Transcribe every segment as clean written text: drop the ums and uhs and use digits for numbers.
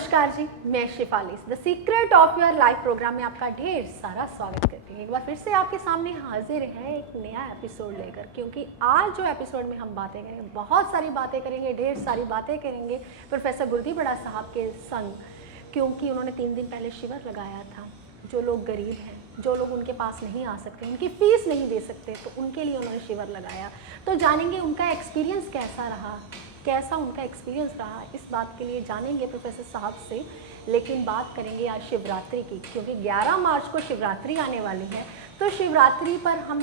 नमस्कार जी, मैं Shifali the secret of your life programme में आपका ढेर सारा स्वागत करती हूँ। एक बार फिर से आपके सामने हाजिर है एक नया एपिसोड लेकर, क्योंकि आज जो एपिसोड में हम बातें करेंगे, बहुत सारी बातें करेंगे, ढेर सारी बातें करेंगे प्रोफेसर गुरदी बड़ा साहब के संग, क्योंकि उन्होंने 3 दिन पहले शिविर लगाया था। जो लोग गरीब हैं, जो लोग उनके पास नहीं आ सकते, उनकी फीस नहीं दे सकते, तो उनके लिए उन्होंने शिविर लगाया। तो जानेंगे उनका एक्सपीरियंस कैसा रहा, कैसा उनका एक्सपीरियंस रहा, इस बात के लिए जानेंगे प्रोफेसर साहब से। लेकिन बात करेंगे आज शिवरात्रि की, क्योंकि 11 मार्च को शिवरात्रि आने वाली है। तो शिवरात्रि पर हम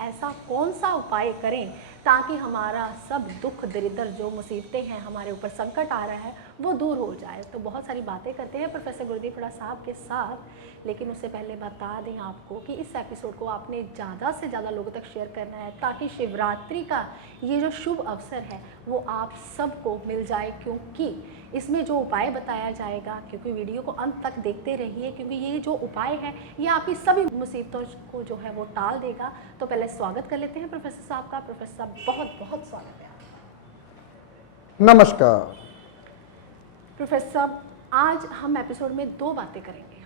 ऐसा कौन सा उपाय करें ताकि हमारा सब दुख दरिद्र, जो मुसीबतें हैं, हमारे ऊपर संकट आ रहा है, वो दूर हो जाए। तो बहुत सारी बातें करते हैं प्रोफेसर गुरदी बड़ा साहब के साथ। लेकिन उससे पहले बता दें आपको कि इस एपिसोड को आपने ज़्यादा से ज़्यादा लोगों तक शेयर करना है, ताकि शिवरात्रि का ये जो शुभ अवसर है वो आप सबको मिल जाए। क्योंकि इसमें जो उपाय बताया जाएगा, क्योंकि वीडियो को अंत तक देखते रहिए, क्योंकि ये जो उपाय है ये आपकी सभी मुसीबतों को जो है वो टाल देगा। तो पहले स्वागत कर लेते हैं प्रोफेसर साहब का। प्रोफेसर साहब बहुत बहुत स्वागत है आपका। नमस्कार प्रोफेसर साहब, आज हम एपिसोड में 2 बातें करेंगे,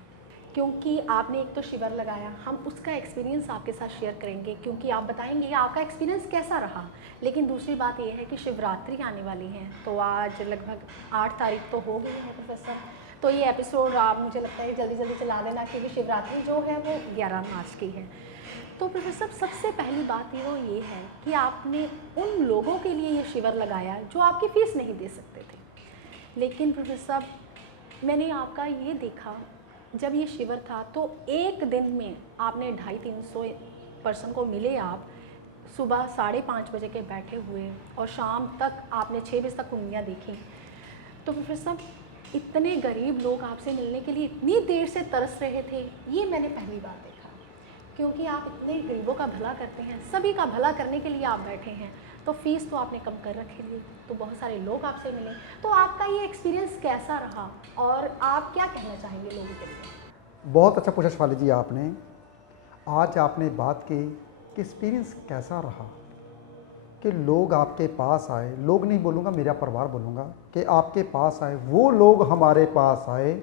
क्योंकि आपने एक तो शिविर लगाया, हम उसका एक्सपीरियंस आपके साथ शेयर करेंगे, क्योंकि आप बताएंगे आपका एक्सपीरियंस कैसा रहा। लेकिन दूसरी बात ये है कि शिवरात्रि आने वाली है, तो आज लगभग 8 तारीख तो हो गई है प्रोफेसर। तो ये एपिसोड आप, मुझे लगता है, जल्दी जल्दी चला देना, क्योंकि शिवरात्रि जो है वो 11 मार्च की है। तो प्रोफेसर सबसे पहली बात ये है कि आपने उन लोगों के लिए ये शिविर लगाया जो आपकी फ़ीस नहीं दे सकते थे। लेकिन प्रोफेसर मैंने आपका ये देखा, जब ये शिविर था तो एक दिन में आपने 250-300 पर्सन को मिले। आप सुबह 5:30 बजे के बैठे हुए और शाम तक आपने 6 बजे तक कुंडलियाँ देखी। तो प्रोफेसर इतने गरीब लोग आपसे मिलने के लिए इतनी देर से तरस रहे थे, ये मैंने पहली बार देखा। क्योंकि आप इतने गरीबों का भला करते हैं, सभी का भला करने के लिए आप बैठे हैं। तो फीस तो आपने कम कर रखी थी, तो बहुत सारे लोग आपसे मिले। तो आपका ये एक्सपीरियंस कैसा रहा और आप क्या कहना चाहेंगे लोगों के लिए? बहुत अच्छा पूछा शिफाली जी आपने। आज आपने बात की कि एक्सपीरियंस कैसा रहा, कि लोग आपके पास आए, लोग नहीं बोलूँगा, मेरा परिवार बोलूँगा, कि आपके पास आए। वो लोग हमारे पास आए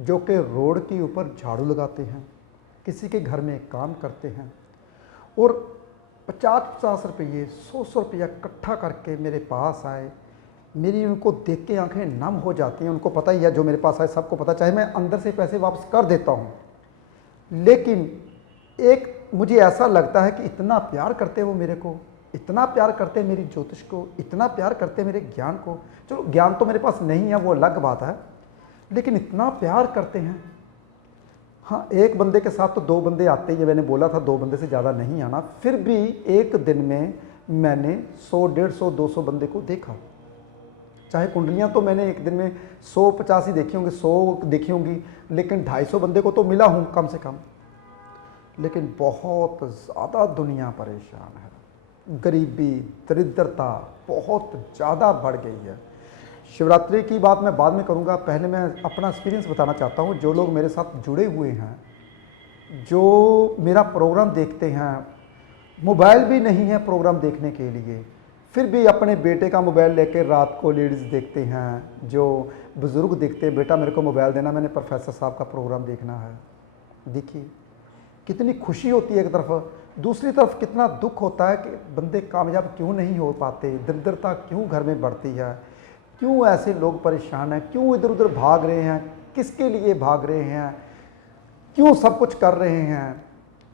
जो कि रोड के ऊपर झाड़ू लगाते हैं, किसी के घर में काम करते हैं, और 50-50 रुपये, 100-100 रुपया इकट्ठा करके मेरे पास आए। मेरी उनको देख के आंखें नम हो जाती हैं। उनको पता ही है, जो मेरे पास आए सबको पता, चाहे मैं अंदर से पैसे वापस कर देता हूँ, लेकिन एक मुझे ऐसा लगता है कि इतना प्यार करते वो मेरे को, इतना प्यार करते मेरी ज्योतिष को, इतना प्यार करते मेरे ज्ञान को। चलो ज्ञान तो मेरे पास नहीं है, वो अलग बात है, लेकिन इतना प्यार करते हैं। हाँ, एक बंदे के साथ तो 2 बंदे आते ही, मैंने बोला था 2 बंदे से ज़्यादा नहीं आना। फिर भी एक दिन में मैंने 100, 150, 200 बंदे को देखा। चाहे कुंडलियाँ तो मैंने एक दिन में 150 ही देखी होंगी, 100 देखी होंगी, लेकिन 250 बंदे को तो मिला हूँ कम से कम। लेकिन बहुत ज़्यादा दुनिया परेशान है, गरीबी, दरिद्रता बहुत ज़्यादा बढ़ गई है। शिवरात्रि की बात मैं बाद में करूंगा, पहले मैं अपना एक्सपीरियंस बताना चाहता हूं। जो लोग मेरे साथ जुड़े हुए हैं, जो मेरा प्रोग्राम देखते हैं, मोबाइल भी नहीं है प्रोग्राम देखने के लिए, फिर भी अपने बेटे का मोबाइल लेकर रात को लेडीज़ देखते हैं, जो बुज़ुर्ग देखते हैं, बेटा मेरे को मोबाइल देना, मैंने प्रोफेसर साहब का प्रोग्राम देखना है। देखिए कितनी खुशी होती है एक तरफ, दूसरी तरफ कितना दुख होता है कि बंदे कामयाब क्यों नहीं हो पाते, दरिद्रता क्यों घर में बढ़ती है, क्यों ऐसे लोग परेशान हैं, क्यों इधर उधर भाग रहे हैं, किसके लिए भाग रहे हैं, क्यों सब कुछ कर रहे हैं।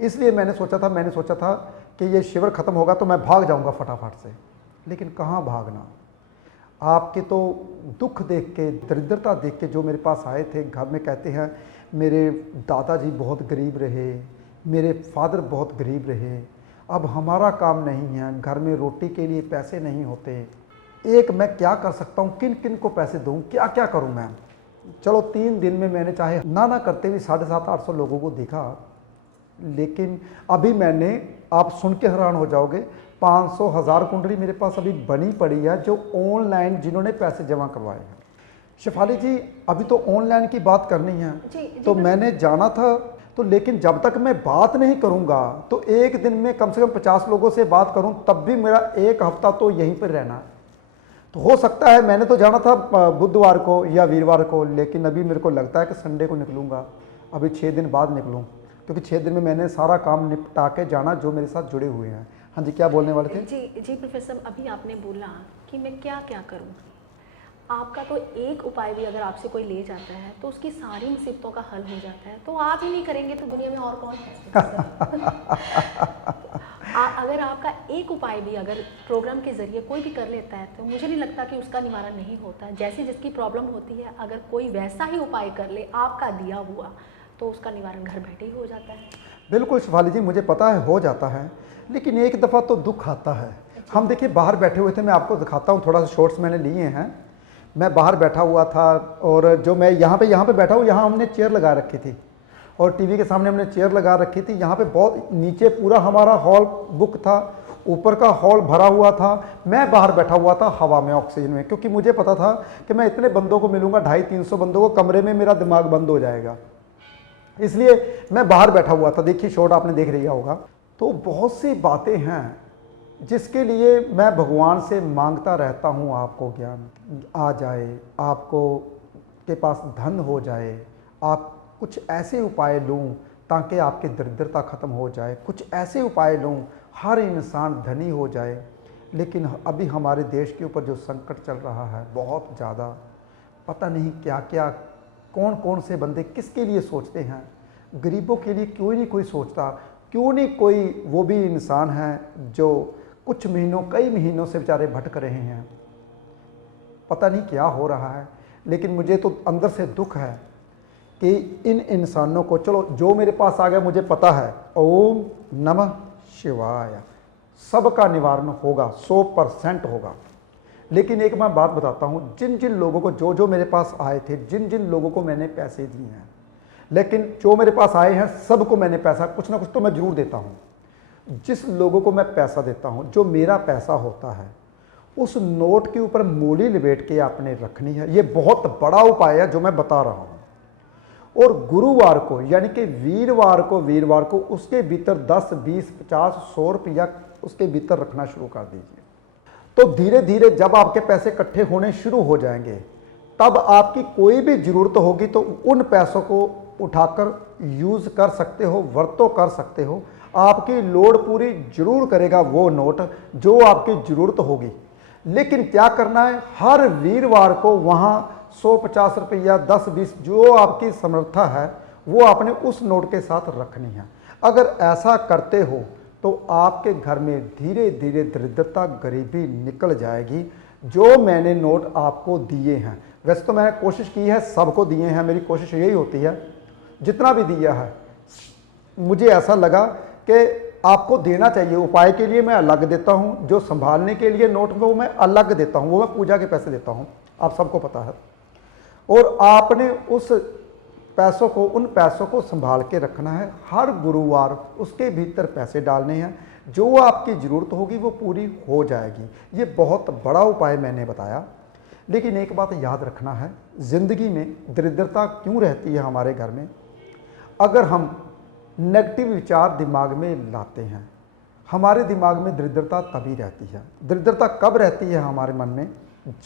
इसलिए मैंने सोचा था कि ये शिविर ख़त्म होगा तो मैं भाग जाऊंगा फटाफट से, लेकिन कहाँ भागना। आपके तो दुख देख के, दरिद्रता देख के जो मेरे पास आए थे, घर में कहते हैं मेरे दादाजी बहुत गरीब रहे, मेरे फादर बहुत गरीब रहे, अब हमारा काम नहीं है, घर में रोटी के लिए पैसे नहीं होते, एक मैं क्या कर सकता हूँ, किन किन को पैसे दूँ, क्या क्या करूँ मैं। चलो 3 दिन में मैंने चाहे ना करते हुए 750-800 लोगों को देखा। लेकिन अभी मैंने, आप सुन के हैरान हो जाओगे, 500-1000 कुंडली मेरे पास अभी बनी पड़ी है, जो ऑनलाइन जिन्होंने पैसे जमा करवाए हैं। शिफाली जी अभी तो ऑनलाइन की बात करनी है जी, तो मैंने जाना था, तो लेकिन जब तक मैं बात नहीं करूंगा तो एक दिन में कम से कम 50 लोगों से बात करूं, तब भी मेरा 1 हफ्ता तो यहीं पर रहना। तो हो सकता है, मैंने तो जाना था बुधवार को या वीरवार को, लेकिन अभी मेरे को लगता है कि संडे को निकलूँगा, अभी 6 दिन बाद निकलूँ, क्योंकि 6 दिन में मैंने सारा काम निपटा के जाना जो मेरे साथ जुड़े हुए हैं। हाँ जी, क्या बोलने वाले थे? जी जी प्रोफेसर, अभी आपने बोला कि मैं क्या क्या करूं। आपका तो एक उपाय भी अगर आपसे कोई ले जाता है तो उसकी सारी मुसीबतों का हल हो जाता है, तो आप ही नहीं करेंगे तो दुनिया में और कौन है? अगर आपका एक उपाय भी अगर प्रोग्राम के ज़रिए कोई भी कर लेता है तो मुझे नहीं लगता कि उसका निवारण नहीं होता। जैसी जिसकी प्रॉब्लम होती है, अगर कोई वैसा ही उपाय कर ले आपका दिया हुआ, तो उसका निवारण घर बैठे ही हो जाता है। बिल्कुल शिफाली जी, मुझे पता है हो जाता है, लेकिन एक दफ़ा तो दुख आता है। हम देखिए बाहर बैठे हुए थे, मैं आपको दिखाता हूँ, थोड़ा सा शॉर्ट्स मैंने लिए हैं। मैं बाहर बैठा हुआ था और जो मैं यहाँ पे बैठा हूँ, यहाँ हमने चेयर लगा रखी थी और टीवी के सामने हमने चेयर लगा रखी थी। यहाँ पे बहुत नीचे पूरा हमारा हॉल बुक था, ऊपर का हॉल भरा हुआ था। मैं बाहर बैठा हुआ था हवा में, ऑक्सीजन में, क्योंकि मुझे पता था कि मैं इतने बंदों को मिलूंगा, 250-300 बंदों को, कमरे में मेरा दिमाग बंद हो जाएगा, इसलिए मैं बाहर बैठा हुआ था। देखिए शॉट आपने देख लिया होगा। तो बहुत सी बातें हैं जिसके लिए मैं भगवान से मांगता रहता हूँ, आपको ज्ञान आ जाए, आपको के पास धन हो जाए, आप कुछ ऐसे उपाय लूँ ताकि आपकी दरिद्रता ख़त्म हो जाए, कुछ ऐसे उपाय लूँ हर इंसान धनी हो जाए। लेकिन अभी हमारे देश के ऊपर जो संकट चल रहा है बहुत ज़्यादा, पता नहीं क्या क्या, कौन कौन से बंदे किसके लिए सोचते हैं, गरीबों के लिए क्यों नहीं कोई सोचता, क्यों नहीं कोई वो भी इंसान है जो कुछ महीनों, कई महीनों से बेचारे भटक रहे हैं। पता नहीं क्या हो रहा है, लेकिन मुझे तो अंदर से दुख है कि इन इंसानों को, चलो जो मेरे पास आ गया मुझे पता है, ओम नमः शिवाय, सबका निवारण होगा, 100% होगा। लेकिन एक मैं बात बताता हूँ, जिन जिन लोगों को, जो जो मेरे पास आए थे, जिन जिन लोगों को मैंने पैसे दिए हैं, लेकिन जो मेरे पास आए हैं सबको मैंने पैसा कुछ ना कुछ तो मैं ज़रूर देता हूँ। जिस लोगों को मैं पैसा देता हूँ, जो मेरा पैसा होता है, उस नोट के ऊपर मूली लिपेट के आपने रखनी है। ये बहुत बड़ा उपाय है जो मैं बता रहा हूँ। और गुरुवार को यानी कि वीरवार को उसके भीतर 10, 20, 50, 100 रुपया उसके भीतर रखना शुरू कर दीजिए। तो धीरे धीरे जब आपके पैसे इकट्ठे होने शुरू हो जाएंगे, तब आपकी कोई भी ज़रूरत होगी तो उन पैसों को उठाकर यूज़ कर सकते हो, वर्तो कर सकते हो। आपकी लोड़ पूरी जरूर करेगा वो नोट जो आपकी ज़रूरत होगी। लेकिन क्या करना है, हर वीरवार को वहाँ 150 रुपया, 10, 20 जो आपकी समर्था है वो आपने उस नोट के साथ रखनी है। अगर ऐसा करते हो तो आपके घर में धीरे धीरे दरिद्रता, गरीबी निकल जाएगी। जो मैंने नोट आपको दिए हैं, वैसे तो मैंने कोशिश की है सबको दिए हैं, मेरी कोशिश यही होती है जितना भी दिया है मुझे ऐसा लगा कि आपको देना चाहिए। उपाय के लिए मैं अलग देता हूँ, जो संभालने के लिए नोट वो मैं अलग देता हूँ, वो मैं पूजा के पैसे देता हूँ, आप सबको पता है। और आपने उस पैसों को, उन पैसों को संभाल के रखना है। हर गुरुवार उसके भीतर पैसे डालने हैं, जो आपकी ज़रूरत होगी वो पूरी हो जाएगी। ये बहुत बड़ा उपाय मैंने बताया। लेकिन एक बात याद रखना है, ज़िंदगी में दरिद्रता क्यों रहती है हमारे घर में? अगर हम नेगेटिव विचार दिमाग में लाते हैं, हमारे दिमाग में दरिद्रता तभी रहती है। दरिद्रता कब रहती है हमारे मन में?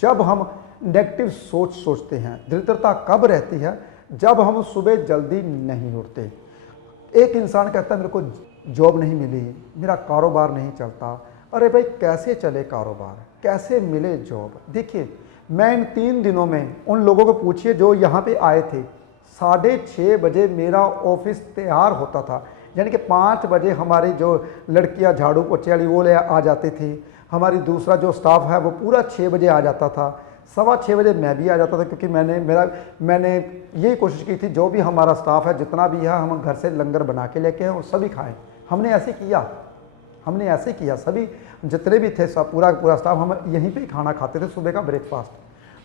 जब हम नेगेटिव सोच सोचते हैं। दरिद्रता कब रहती है? जब हम सुबह जल्दी नहीं उठते। एक इंसान कहता है मेरे को जॉब नहीं मिली, मेरा कारोबार नहीं चलता। अरे भाई कैसे चले कारोबार, कैसे मिले जॉब? देखिए मैं इन 3 दिनों में उन लोगों को पूछिए जो यहाँ पे आए थे, 6:30 बजे मेरा ऑफिस तैयार होता था, यानी कि 5 बजे हमारी जो लड़कियाँ झाड़ू पोछे वाली वो ले आ जाती थी, हमारी दूसरा जो स्टाफ है वो पूरा 6 बजे आ जाता था, 6:15 बजे मैं भी आ जाता था, क्योंकि मैंने यही कोशिश की थी जो भी हमारा स्टाफ है जितना भी है हम घर से लंगर बना के लेके आए और सभी खाएं। हमने ऐसे किया, सभी जितने भी थे सब पूरा स्टाफ हम यहीं पे ही खाना खाते थे, सुबह का ब्रेकफास्ट।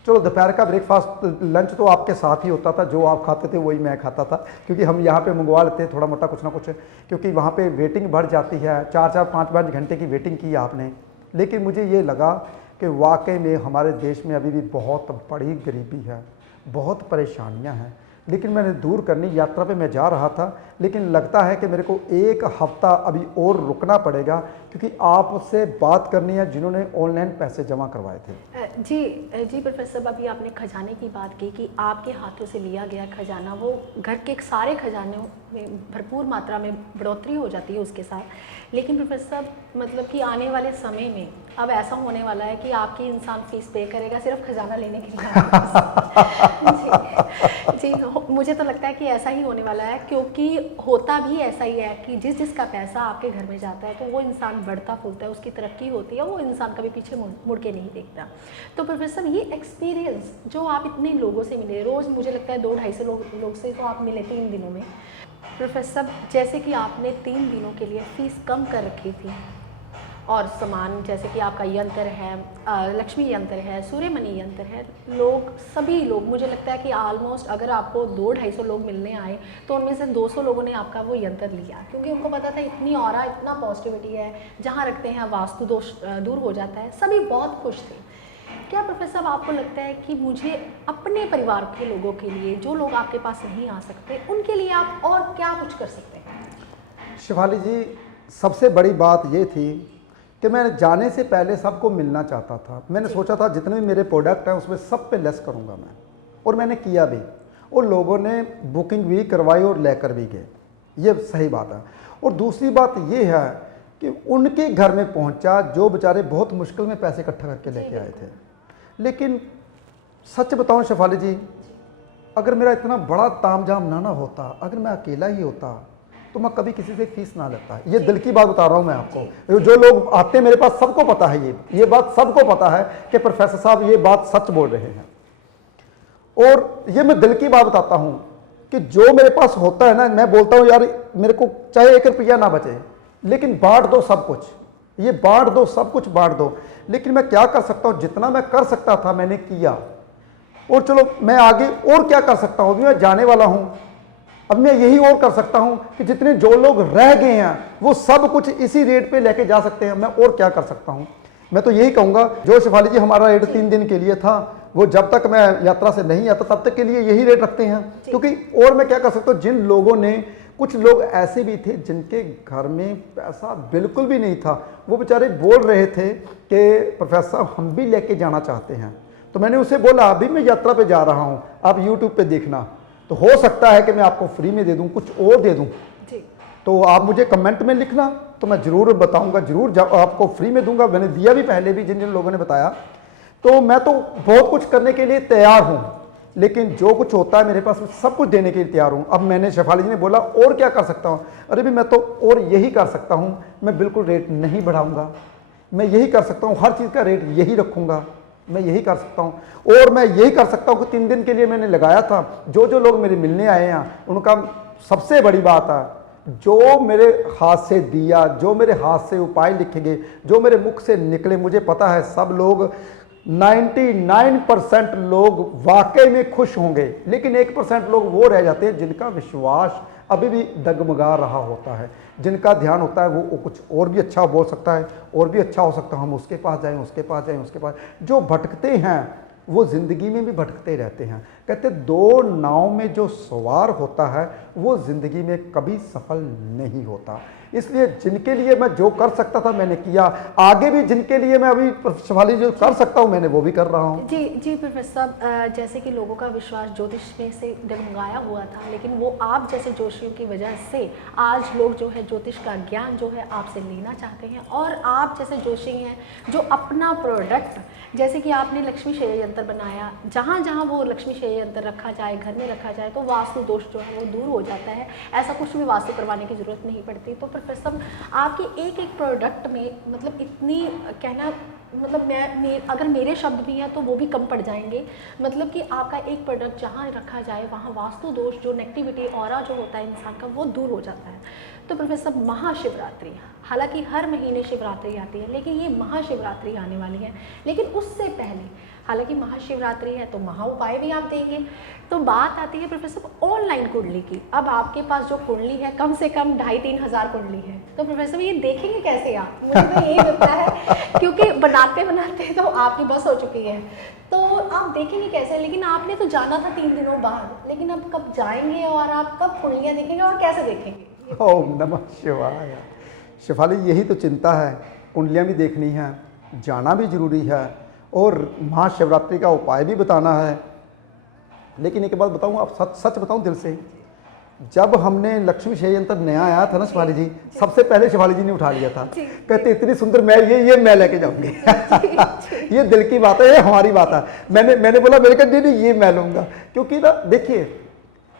चलो दोपहर का ब्रेकफास्ट, लंच तो आपके साथ ही होता था, जो आप खाते थे वही मैं खाता था, क्योंकि हम यहाँ पे मंगवा लेते थोड़ा मोटा कुछ ना कुछ, क्योंकि वहाँ पे वेटिंग बढ़ जाती है, 4-4, 5-5 घंटे की वेटिंग की आपने। लेकिन मुझे ये लगा कि वाकई में हमारे देश में अभी भी बहुत बड़ी गरीबी है, बहुत परेशानियां हैं। लेकिन मैंने दूर करनी, यात्रा पे मैं जा रहा था, लेकिन लगता है कि मेरे को 1 हफ्ता अभी और रुकना पड़ेगा, क्योंकि आपसे बात करनी है जिन्होंने ऑनलाइन पैसे जमा करवाए थे। जी प्रोफेसर, अभी आपने खजाने की बात की कि आपके हाथों से लिया गया खजाना, वो घर के सारे खजानों में भरपूर मात्रा में बढ़ोतरी हो जाती है उसके साथ। लेकिन प्रोफेसर मतलब कि आने वाले समय में अब ऐसा होने वाला है कि आपकी इंसान फीस पे करेगा सिर्फ खजाना लेने के लिए जी मुझे तो लगता है कि ऐसा ही होने वाला है, क्योंकि होता भी ऐसा ही है कि जिसका पैसा आपके घर में जाता है तो वो इंसान बढ़ता फूलता है, उसकी तरक्की होती है, वो इंसान कभी पीछे मुड़ के नहीं देखता। तो प्रोफेसर, ये एक्सपीरियंस जो आप इतने लोगों से मिले, रोज़ मुझे लगता है 200-250 लोग से तो आप मिले 3 दिनों में। प्रोफेसर, जैसे कि आपने 3 दिनों के लिए फ़ीस कम कर रखी थी और सामान जैसे कि आपका यंत्र है, लक्ष्मी यंत्र है, सूर्यमणि यंत्र है, सभी लोग मुझे लगता है कि ऑलमोस्ट अगर आपको 200-250 लोग मिलने आए तो उनमें से 200 लोगों ने आपका वो यंत्र लिया, क्योंकि उनको पता था इतनी ऑरा, इतना पॉजिटिविटी है, जहाँ रखते हैं वास्तु दोष दूर हो जाता है। सभी बहुत खुश थे। क्या प्रोफेसर आपको लगता है कि मुझे अपने परिवार के लोगों के लिए, जो लोग आपके पास नहीं आ सकते, उनके लिए आप और क्या कुछ कर सकते हैं? शिफाली जी, सबसे बड़ी बात ये थी कि मैं जाने से पहले सबको मिलना चाहता था। मैंने सोचा था जितने भी मेरे प्रोडक्ट हैं उसमें सब पे लेस करूंगा मैं, और मैंने किया भी, और लोगों ने बुकिंग भी करवाई और लेकर भी गए, ये सही बात है। और दूसरी बात ये है कि उनके घर में पहुंचा जो बेचारे बहुत मुश्किल में पैसे इकट्ठा करके लेके आए थे। लेकिन सच बताऊं शिफाली जी, अगर मेरा इतना बड़ा तामझाम ना होता, अगर मैं अकेला ही होता तो मैं कभी किसी से फीस ना लेता। ये दिल की बात बता रहा हूँ मैं आपको। जो लोग आते हैं मेरे पास सबको पता है, ये बात सबको पता है कि प्रोफेसर साहब ये बात सच बोल रहे हैं। और ये मैं दिल की बात बताता हूँ कि जो मेरे पास होता है ना, मैं बोलता हूँ यार मेरे को चाहे 1 रुपया ना बचे, लेकिन बांट दो सब कुछ, ये बांट दो, सब कुछ बांट दो। लेकिन मैं क्या कर सकता हूँ, जितना मैं कर सकता था मैंने किया, और चलो मैं आगे और क्या कर सकता हूँ, अभी मैं जाने वाला हूँ। अब मैं यही और कर सकता हूं कि जितने जो लोग रह गए हैं वो सब कुछ इसी रेट पे लेके जा सकते हैं। मैं और क्या कर सकता हूं? मैं तो यही कहूंगा, जो शिफाली जी हमारा रेट 3 दिन के लिए था, वो जब तक मैं यात्रा से नहीं आता तब तक के लिए यही रेट रखते हैं। क्योंकि और मैं क्या कर सकता हूं, जिन लोगों ने, कुछ लोग ऐसे भी थे जिनके घर में पैसा बिल्कुल भी नहीं था, वो बेचारे बोल रहे थे कि प्रोफेसर साहब हम भी लेके जाना चाहते हैं। तो मैंने उसे बोला अभी मैं यात्रा पे जा रहा हूँ, आप यूट्यूब पे देखना, तो हो सकता है कि मैं आपको फ्री में दे दूं, कुछ और दे दूं। तो आप मुझे कमेंट में लिखना, तो मैं ज़रूर बताऊंगा, ज़रूर आपको फ्री में दूंगा। मैंने दिया भी पहले भी, जिन जिन लोगों ने बताया। तो मैं तो बहुत कुछ करने के लिए तैयार हूं, लेकिन जो कुछ होता है मेरे पास सब कुछ देने के लिए तैयार हूं। अब मैंने शेफाली जी ने बोला और क्या कर सकता हूं, अरे भी मैं तो और यही कर सकता हूं, मैं बिल्कुल रेट नहीं बढ़ाऊंगा, मैं यही कर सकता हूं, हर चीज़ का रेट यही रखूंगा, मैं यही कर सकता हूं। और मैं यही कर सकता हूं कि 3 दिन के लिए मैंने लगाया था, जो जो लोग मेरे मिलने आए हैं उनका सबसे बड़ी बात है, जो मेरे हाथ से दिया, जो मेरे हाथ से उपाय लिखे गए, जो मेरे मुख से निकले, मुझे पता है सब लोग 99% लोग वाकई में खुश होंगे, लेकिन 1% लोग वो रह जाते हैं जिनका विश्वास अभी भी डगमगा रहा होता है, जिनका ध्यान होता है वो कुछ और भी अच्छा बोल सकता है, और भी अच्छा हो सकता है, हम उसके पास जाएं, उसके पास जाएं, उसके पास। जो भटकते हैं वो ज़िंदगी में भी भटकते रहते हैं। कहते 2 नाव में जो सवार होता है वो ज़िंदगी में कभी सफल नहीं होता। इसलिए जिनके लिए मैं जो कर सकता था मैंने किया, आगे भी जिनके लिए मैं अभी शिफाली जो कर सकता हूँ मैंने वो भी कर रहा हूँ। जी प्रोफेसर साहब, जैसे कि लोगों का विश्वास ज्योतिष में से डगमगाया हुआ था, लेकिन वो आप जैसे जोशियों की वजह से आज लोग जो है ज्योतिष का ज्ञान जो है आपसे लेना चाहते हैं। और आप जैसे जोशी हैं जो अपना प्रोडक्ट, जैसे कि आपने लक्ष्मी शय यंत्र बनाया, जहाँ जहाँ वो लक्ष्मी शय यंत्र रखा जाए, घर में रखा जाए, तो वास्तु दोष जो है वो दूर हो जाता है, ऐसा कुछ भी वास्तु करवाने की ज़रूरत नहीं पड़ती। तो प्रोफेसर आपके एक एक प्रोडक्ट में मतलब इतनी कहना, मतलब मैं अगर मेरे शब्द भी हैं तो वो भी कम पड़ जाएंगे, मतलब कि आपका एक प्रोडक्ट जहाँ रखा जाए वहाँ वास्तु दोष, जो नेगेटिविटी ऑरा जो होता है इंसान का, वो दूर हो जाता है। तो प्रोफेसर महाशिवरात्रि, हालांकि हर महीने शिवरात्रि आती है, लेकिन ये महाशिवरात्रि आने वाली है, लेकिन उससे पहले हालांकि महाशिवरात्रि है तो महा उपाय भी आप देंगे। तो बात आती है प्रोफेसर ऑनलाइन कुंडली की। अब आपके पास जो कुंडली है कम से कम 2,500-3 हज़ार कुंडली है, तो प्रोफेसर ये देखेंगे कैसे आप? मुझे तो यही लगता है क्योंकि बनाते बनाते तो आपकी बस हो चुकी है, तो आप देखेंगे कैसे? लेकिन आपने तो जाना था 3 दिनों बाद, लेकिन अब कब जाएंगे और आप कब कुंडलियाँ देखेंगे और कैसे देखेंगे? ओम नमः शिवाय। शिफाली यही तो चिंता है, कुंडलियाँ भी देखनी है, जाना भी जरूरी है, और महाशिवरात्रि का उपाय भी बताना है। लेकिन एक बात बताऊँ, आप सच सच बताऊँ दिल से, जब हमने लक्ष्मी शय यंत्र नया आया था ना शिवाली जी, सबसे पहले शिवाली जी ने उठा लिया था। कहते इतनी सुंदर मैं ये मैं लेके जाऊंगी। ये दिल की बात है, ये हमारी बात है। मैंने बोला मेरे कहते नहीं ये मैं लूंगा, क्योंकि ना देखिए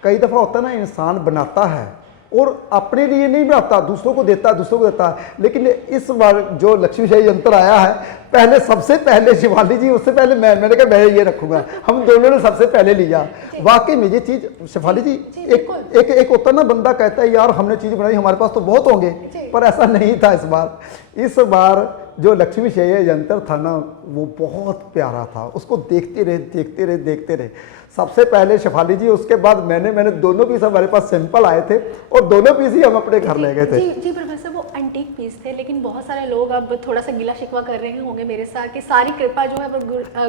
कई दफ़ा होता है ना, इंसान बनाता है और अपने लिए नहीं बनाता, दूसरों को देता है। लेकिन इस बार जो लक्ष्मी शय यंत्र आया है, पहले सबसे पहले शिवाली जी, उससे पहले मैंने कहा मैं ये रखूंगा। हम दोनों ने सबसे पहले लिया। वाकई में ये चीज़ शिवाली जी, एक होता ना, बंदा कहता है यार हमने चीज़ बनाई, हमारे पास तो बहुत होंगे, पर ऐसा नहीं था इस बार जो लक्ष्मी शय यंत्र था ना, वो बहुत प्यारा था। उसको देखते रहे। सबसे पहले शेफाली जी, उसके बाद मैंने दोनों पीस हमारे पास सैंपल आए थे और दोनों पीस ही हम अपने घर ले गए थे। जी प्रोफेसर, वो एंटीक पीस थे, लेकिन बहुत सारे लोग अब थोड़ा सा गिला शिकवा कर रहे होंगे मेरे साथ कि सारी कृपा जो है वो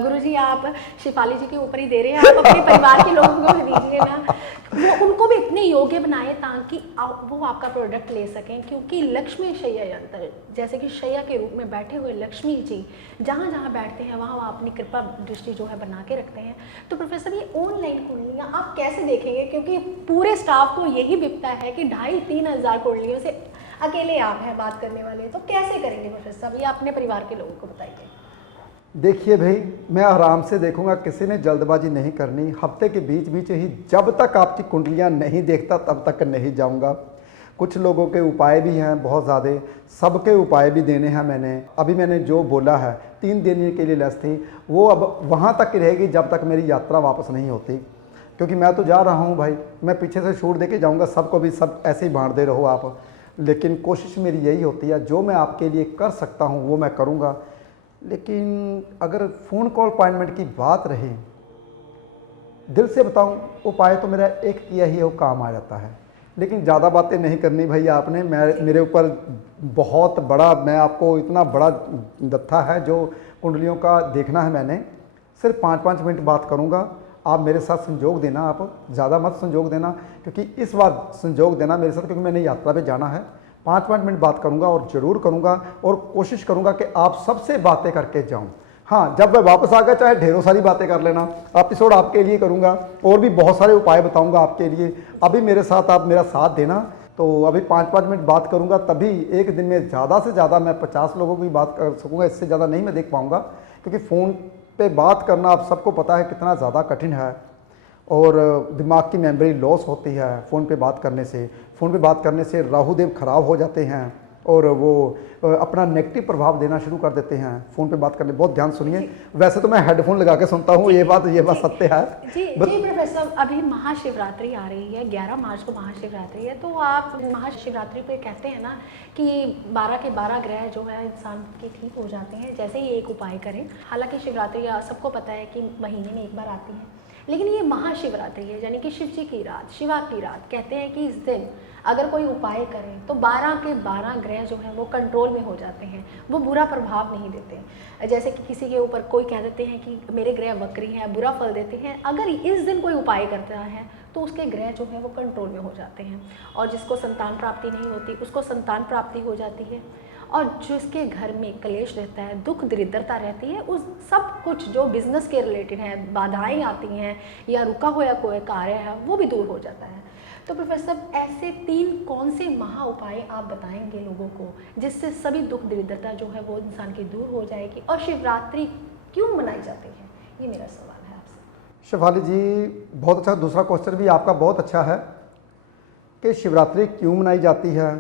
गुरुजी आप शेफाली जी के ऊपर ही दे रहे हैं, आप अपने परिवार के लोगों को भी दीजिए ना, वो उनको भी इतने योग्य बनाए ताकि वो आपका प्रोडक्ट ले सकें। क्योंकि लक्ष्मी शैया यंत्र, जैसे कि शैया के रूप में बैठे हुए लक्ष्मी जी जहाँ जहाँ बैठते हैं वहाँ वहाँ अपनी कृपा दृष्टि जो है बना के रखते हैं। तो प्रोफेसर, ये ऑनलाइन कुंडलियाँ आप कैसे देखेंगे? क्योंकि पूरे स्टाफ को यही बिकता है कि 2,500-3 हज़ार कुंडलियों से अकेले आप हैं बात करने वाले, तो कैसे करेंगे प्रोफेसर? ये अपने परिवार के लोगों को बताइए। देखिए भाई, मैं आराम से देखूंगा, किसी ने जल्दबाजी नहीं करनी। हफ्ते के बीच ही, जब तक आपकी कुंडलियाँ नहीं देखता तब तक नहीं जाऊंगा। कुछ लोगों के उपाय भी हैं बहुत ज़्यादा, सबके उपाय भी देने हैं मैंने जो बोला है 3 दिन के लिए लेस थी, वो अब वहाँ तक ही रहेगी जब तक मेरी यात्रा वापस नहीं होती। क्योंकि मैं तो जा रहा हूँ भाई, मैं पीछे से छूट दे के जाऊँगा, सबको भी सब ऐसे ही बांट दे रहो आप। लेकिन कोशिश मेरी यही होती है, जो मैं आपके लिए कर सकता हूँ वो मैं करूँगा। लेकिन अगर फ़ोन कॉल अपॉइंटमेंट की बात रही, दिल से बताऊँ, उपाय तो मेरा एक किया ही वो काम आ जाता है। लेकिन ज़्यादा बातें नहीं करनी भाई आपने, मेरे ऊपर बहुत बड़ा, मैं आपको इतना बड़ा दत्था है जो कुंडलियों का देखना है। मैंने सिर्फ 5-5 मिनट बात करूँगा, आप मेरे साथ संजोग देना, आप ज़्यादा मत संजोग देना, क्योंकि इस बार संजोग देना मेरे साथ, क्योंकि मैंने यात्रा पे जाना है। 5-5 मिनट बात करूँगा और ज़रूर करूँगा, और कोशिश करूँगा कि आप सबसे बातें करके जाऊँ। हाँ, जब मैं वापस आ गया चाहे ढेरों सारी बातें कर लेना, एपिसोड आपके लिए करूँगा और भी बहुत सारे उपाय बताऊँगा आपके लिए। अभी मेरे साथ आप मेरा साथ देना, तो अभी 5-5 मिनट बात करूँगा, तभी एक दिन में ज़्यादा से ज़्यादा मैं 50 लोगों की बात कर सकूँगा, इससे ज़्यादा नहीं मैं देख पाऊँगा। क्योंकि फ़ोन पे बात करना आप सबको पता है कितना ज़्यादा कठिन है, और दिमाग की मेमोरी लॉस होती है फ़ोन पे बात करने से। राहु देव खराब हो जाते हैं और वो अपना नेगेटिव प्रभाव देना शुरू कर देते हैं फ़ोन पे बात करने। बहुत ध्यान सुनिए, वैसे तो मैं हेडफोन लगा के सुनता हूँ, ये बात सत्य है। जी प्रोफेसर, अभी महाशिवरात्रि आ रही है, 11 मार्च को महाशिवरात्रि है, तो आप महाशिवरात्रि पे कहते हैं ना कि 12 के 12 ग्रह जो है इंसान के ठीक हो जाते हैं, जैसे ही एक उपाय करें। हालांकि शिवरात्रि सबको पता है कि महीने में एक बार आती है, लेकिन ये महाशिवरात्रि है, यानी कि शिव जी की रात, शिवा की रात। कहते हैं कि इस दिन अगर कोई उपाय करें तो 12 के 12 ग्रह जो हैं वो कंट्रोल में हो जाते हैं, वो बुरा प्रभाव नहीं देते। जैसे कि किसी के ऊपर कोई कह देते हैं कि मेरे ग्रह वक्री हैं, बुरा फल देते हैं, अगर इस दिन कोई उपाय करता है तो उसके ग्रह जो है वो कंट्रोल में हो जाते हैं, और जिसको संतान प्राप्ति नहीं होती उसको संतान प्राप्ति हो जाती है, और जिसके घर में क्लेश रहता है, दुख दरिद्रता रहती है, उस सब कुछ जो बिजनेस के रिलेटेड है, बाधाएं आती हैं या रुका हुआ कोई कार्य है, वो भी दूर हो जाता है। तो प्रोफेसर, ऐसे 3 कौन से महा उपाय आप बताएंगे लोगों को जिससे सभी दुख दरिद्रता जो है वो इंसान की दूर हो जाएगी? और शिवरात्रि क्यों मनाई जाती है, ये मेरा सवाल है आपसे। शिवाली जी, बहुत अच्छा, दूसरा क्वेश्चन भी आपका बहुत अच्छा है कि शिवरात्रि क्यों मनाई जाती है,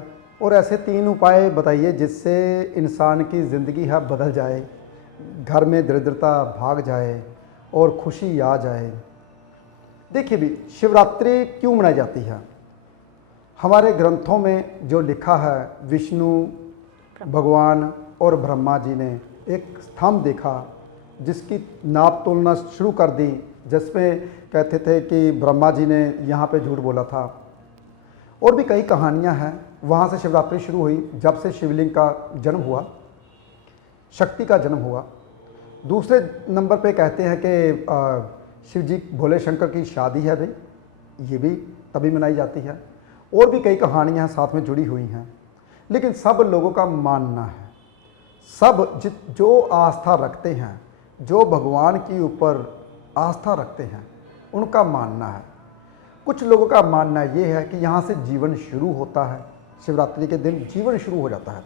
और ऐसे 3 उपाय बताइए जिससे इंसान की ज़िंदगी है बदल जाए, घर में दरिद्रता भाग जाए और खुशी आ जाए। देखिए भी, शिवरात्रि क्यों मनाई जाती है? हमारे ग्रंथों में जो लिखा है, विष्णु भगवान और ब्रह्मा जी ने एक स्तंभ देखा जिसकी नाप तोलना शुरू कर दी, जिसमें कहते थे कि ब्रह्मा जी ने यहाँ पे झूठ बोला था। और भी कई कहानियाँ हैं। वहाँ से शिवरात्रि शुरू हुई, जब से शिवलिंग का जन्म हुआ, शक्ति का जन्म हुआ। दूसरे नंबर पे कहते हैं कि शिव जी भोले शंकर की शादी है भाई, ये भी तभी मनाई जाती है। और भी कई कहानियाँ साथ में जुड़ी हुई हैं, लेकिन सब लोगों का मानना है, सब जो आस्था रखते हैं जो भगवान के ऊपर आस्था रखते हैं उनका मानना है। कुछ लोगों का मानना ये है कि यहाँ से जीवन शुरू होता है, शिवरात्रि के दिन जीवन शुरू हो जाता है,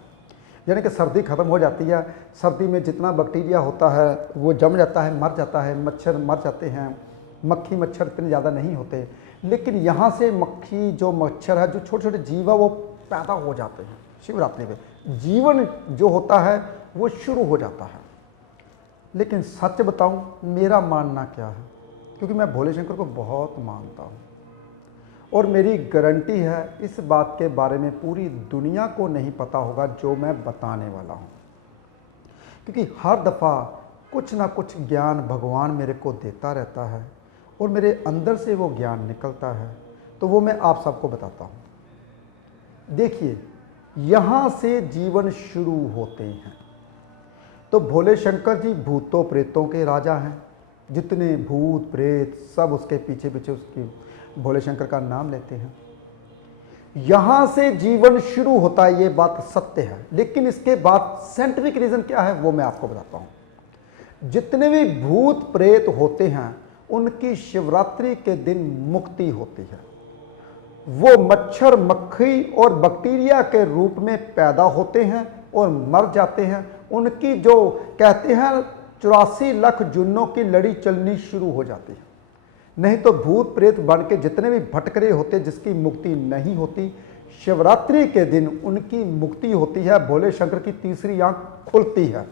यानी कि सर्दी ख़त्म हो जाती है। सर्दी में जितना बैक्टीरिया होता है वो जम जाता है, मर जाता है, मच्छर मर जाते हैं, मक्खी मच्छर इतने ज़्यादा नहीं होते, लेकिन यहाँ से मक्खी जो मच्छर है, जो छोटे छोटे जीव है वो पैदा हो जाते हैं। शिवरात्रि में जीवन जो होता है वो शुरू हो जाता है। लेकिन सच बताऊं, मेरा मानना क्या है, क्योंकि मैं भोले शंकर को बहुत मानता हूं और मेरी गारंटी है इस बात के बारे में पूरी दुनिया को नहीं पता होगा जो मैं बताने वाला हूं, क्योंकि हर दफ़ा कुछ ना कुछ ज्ञान भगवान मेरे को देता रहता है और मेरे अंदर से वो ज्ञान निकलता है, तो वो मैं आप सबको बताता हूं। देखिए, यहाँ से जीवन शुरू होते हैं। तो भोले शंकर जी भूतों प्रेतों के राजा हैं, जितने भूत प्रेत सब उसके पीछे पीछे उसकी भोले शंकर का नाम लेते हैं। यहाँ से जीवन शुरू होता है, ये बात सत्य है, लेकिन इसके बाद साइंटिफिक रीज़न क्या है वो मैं आपको बताता हूँ। जितने भी भूत प्रेत होते हैं उनकी शिवरात्रि के दिन मुक्ति होती है। वो मच्छर मक्खी और बैक्टीरिया के रूप में पैदा होते हैं और मर जाते हैं। उनकी जो कहते हैं 84 लाख जुन्नों की लड़ी चलनी शुरू हो जाती है। नहीं तो भूत प्रेत बन के जितने भी भटक रहे होते जिसकी मुक्ति नहीं होती, शिवरात्रि के दिन उनकी मुक्ति होती है। भोले शंकर की तीसरी आंख खुलती है।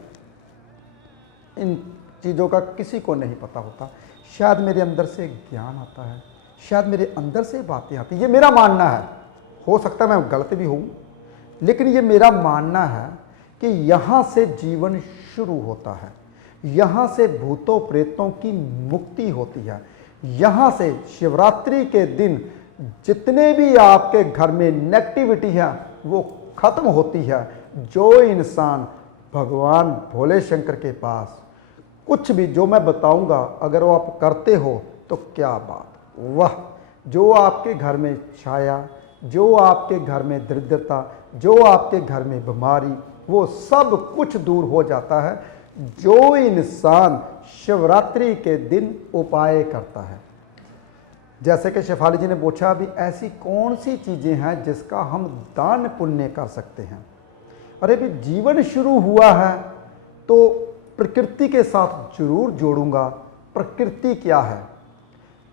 इन चीज़ों का किसी को नहीं पता होता। शायद मेरे अंदर से ज्ञान आता है, शायद मेरे अंदर से बातें आती, ये मेरा मानना है। हो सकता है मैं गलत भी हूँ, लेकिन ये मेरा मानना है कि यहाँ से जीवन शुरू होता है, यहाँ से भूतों प्रेतों की मुक्ति होती है। यहाँ से शिवरात्रि के दिन जितने भी आपके घर में नेगेटिविटी है वो खत्म होती है। जो इंसान भगवान भोले शंकर के पास कुछ भी जो मैं बताऊंगा अगर वो आप करते हो तो क्या बात, वह जो आपके घर में छाया, जो आपके घर में दरिद्रता, जो आपके घर में बीमारी, वो सब कुछ दूर हो जाता है जो इंसान शिवरात्रि के दिन उपाय करता है। जैसे कि शेफाली जी ने पूछा, अभी ऐसी कौन सी चीज़ें हैं जिसका हम दान पुण्य कर सकते हैं। अरे भी जीवन शुरू हुआ है तो प्रकृति के साथ जरूर जोड़ूंगा। प्रकृति क्या है?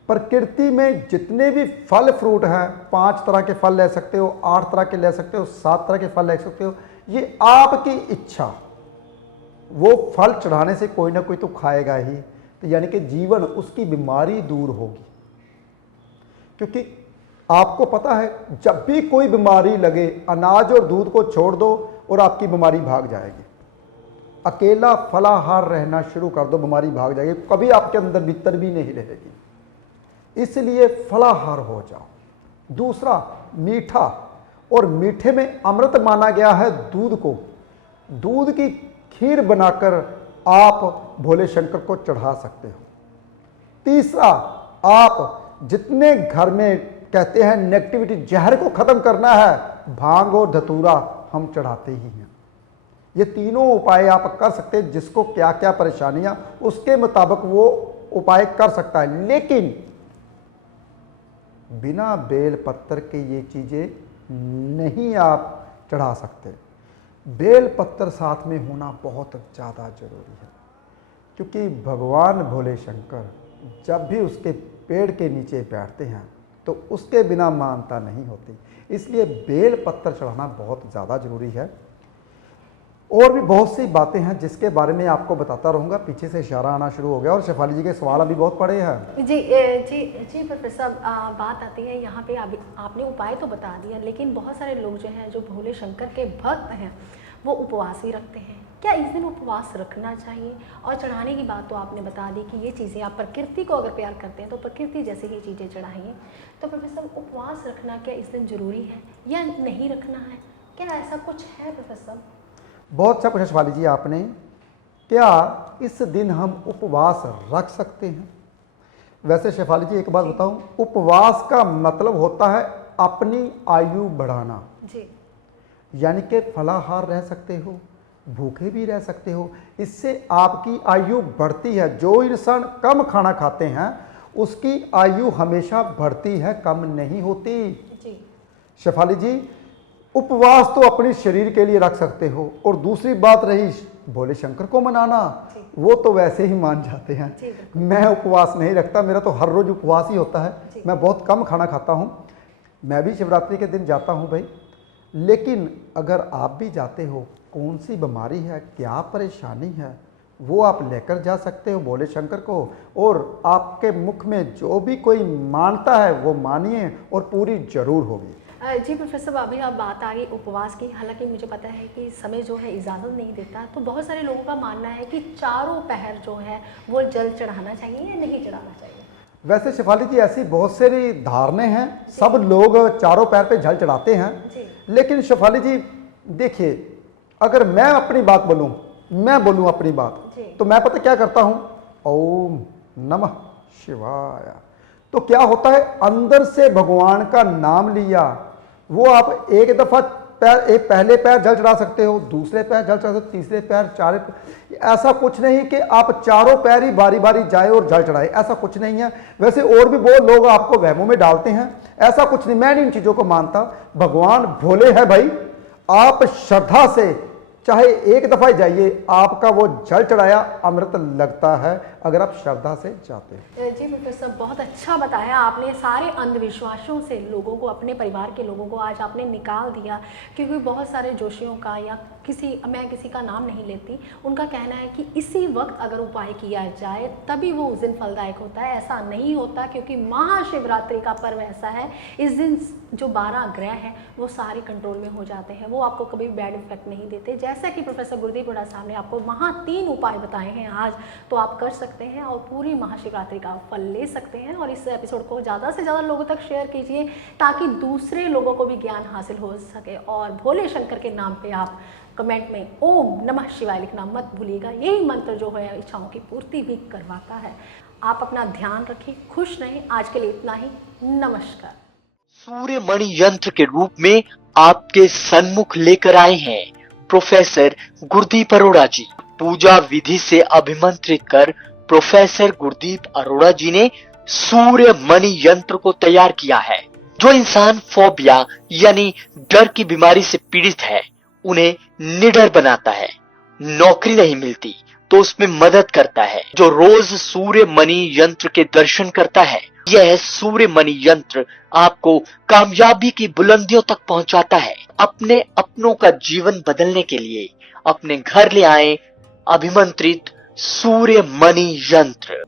प्रकृति में जितने भी फल फ्रूट हैं, 5 तरह के फल ले सकते हो, 8 तरह के ले सकते हो, 7 तरह के फल ले सकते हो, ये आपकी इच्छा। वो फल चढ़ाने से कोई ना कोई तो खाएगा ही, तो यानी कि जीवन उसकी बीमारी दूर होगी। क्योंकि आपको पता है जब भी कोई बीमारी लगे, अनाज और दूध को छोड़ दो और आपकी बीमारी भाग जाएगी। अकेला फलाहार रहना शुरू कर दो, बीमारी भाग जाएगी, कभी आपके अंदर भीतर भी नहीं रहेगी। इसलिए फलाहार हो जाओ। दूसरा, मीठा, और मीठे में अमृत माना गया है दूध को। दूध की खीर बनाकर आप भोले शंकर को चढ़ा सकते हो। तीसरा, आप जितने घर में कहते हैं नेगेटिविटी, जहर को खत्म करना है, भांग और धतूरा हम चढ़ाते ही हैं। ये तीनों उपाय आप कर सकते हैं। जिसको क्या क्या परेशानियां, उसके मुताबिक वो उपाय कर सकता है, लेकिन बिना बेल पत्तर के ये चीज़ें नहीं आप चढ़ा सकते। बेल पत्तर साथ में होना बहुत ज़्यादा जरूरी है, क्योंकि भगवान भोले शंकर जब भी उसके पेड़ के नीचे बैठते हैं तो उसके बिना मानता नहीं होती। इसलिए बेल पत्तर चढ़ाना बहुत ज़्यादा ज़रूरी है। और भी बहुत सी बातें हैं जिसके बारे में आपको बताता रहूँगा। पीछे से इशारा आना शुरू हो गया और शेफाली जी के सवाल अभी बहुत पड़े हैं। जी जी जी प्रोफेसर साहब, बात आती है यहाँ पे आपने उपाय तो बता दिया, लेकिन बहुत सारे लोग जो हैं जो भोले शंकर के भक्त हैं वो उपवास ही रखते हैं। क्या इस दिन उपवास रखना चाहिए? और चढ़ाने की बात तो आपने बता दी कि ये चीज़ें आप प्रकृति को अगर प्यार करते हैं तो प्रकृति जैसे ही चीज़ें चढ़ाइए। तो प्रोफेसर, उपवास रखना क्या इस दिन ज़रूरी है या नहीं रखना है? क्या ऐसा कुछ है प्रोफेसर? बहुत अच्छा पूछा शिवाली जी आपने। क्या इस दिन हम उपवास रख सकते हैं? वैसे शेफाली जी एक बात बताऊं, उपवास का मतलब होता है अपनी आयु बढ़ाना। जी। यानी कि फलाहार रह सकते हो, भूखे भी रह सकते हो। इससे आपकी आयु बढ़ती है। जो इंसान कम खाना खाते हैं उसकी आयु हमेशा बढ़ती है, कम नहीं होती। जी। शेफाली जी, उपवास तो अपने शरीर के लिए रख सकते हो, और दूसरी बात रही भोले शंकर को मनाना, वो तो वैसे ही मान जाते हैं। मैं उपवास नहीं रखता, मेरा तो हर रोज उपवास ही होता है। मैं बहुत कम खाना खाता हूँ। मैं भी शिवरात्रि के दिन जाता हूँ भाई। लेकिन अगर आप भी जाते हो, कौन सी बीमारी है, क्या परेशानी है, वो आप लेकर जा सकते हो भोले शंकर को, और आपके मुख में जो भी कोई मानता है वो मानिए और पूरी जरूर होगी। जी प्रोफेसर, अभी आप बात आ गई उपवास की। हालांकि मुझे पता है कि समय जो है इजाज़त नहीं देता, तो बहुत सारे लोगों का मानना है कि चारों पहर जो है वो जल चढ़ाना चाहिए या नहीं चढ़ाना चाहिए। वैसे शेफाली जी, ऐसी बहुत सारी धारणाएं हैं, सब लोग चारों पैर पे जल चढ़ाते हैं। लेकिन शेफाली जी देखिए, अगर मैं अपनी बात बोलूं, मैं बोलूं अपनी बात, तो मैं पता क्या करता हूं, ओम नमः शिवाय। तो क्या होता है, अंदर से भगवान का नाम लिया, वो आप एक दफा पैर, एक पहले पैर जल चढ़ा सकते हो, दूसरे पैर जल चढ़ा सकते हो, तीसरे पैर, चारे पैर। ऐसा कुछ नहीं कि आप चारों पैर ही बारी बारी जाए और जल चढ़ाए, ऐसा कुछ नहीं है। वैसे और भी बहुत लोग आपको वहमों में डालते हैं, ऐसा कुछ नहीं। मैं नहीं इन चीजों को मानता। भगवान भोले है भाई। आप श्रद्धा से चाहे एक दफा ही जाइए, आपका वो जल चढ़ाया अमृत लगता है, अगर आप श्रद्धा से जाते हैं। जी प्रोफेसर, बहुत अच्छा बताया आपने। सारे अंधविश्वासों से लोगों को, अपने परिवार के लोगों को आज आपने निकाल दिया। क्योंकि बहुत सारे जोशियों का या मैं किसी का नाम नहीं लेती, उनका कहना है कि इसी वक्त अगर उपाय किया जाए तभी वो उस दिन फलदायक होता है। ऐसा नहीं होता, क्योंकि महाशिवरात्रि का पर्व ऐसा है, इस दिन जो 12 ग्रह हैं वो सारे कंट्रोल में हो जाते हैं, वो आपको कभी बैड इफेक्ट नहीं देते। जैसा कि प्रोफेसर गुरदीप हुड्डा साहब ने आपको वहाँ 3 उपाय बताए हैं आज, तो आप कर सकते हैं और पूरी महाशिवरात्रि का फल ले सकते हैं। और इस एपिसोड को ज़्यादा से ज़्यादा लोगों तक शेयर कीजिए, ताकि दूसरे लोगों को भी ज्ञान हासिल हो सके। और भोले शंकर के नाम पे आप कमेंट में ओम नमः शिवाय लिखना मत भूलिएगा। यही मंत्र जो है इच्छाओं की पूर्ति भी करवाता है। आप अपना ध्यान रखें, खुश रहें। आज के लिए इतना ही। नमस्कार। सूर्य मणि यंत्र के रूप में आपके सन्मुख लेकर आए हैं प्रोफेसर गुरदीप अरोड़ा जी। पूजा विधि से अभिमंत्रित कर प्रोफेसर गुरदीप अरोड़ा जी ने सूर्य मणि यंत्र को तैयार किया है। जो इंसान फोबिया यानी डर की बीमारी से पीड़ित है, उन्हें निडर बनाता है। नौकरी नहीं मिलती तो उसमें मदद करता है। जो रोज सूर्य मणि यंत्र के दर्शन करता है, यह सूर्य मणि यंत्र आपको कामयाबी की बुलंदियों तक पहुंचाता है। अपने अपनों का जीवन बदलने के लिए अपने घर ले आए अभिमंत्रित सूर्य मणि यंत्र।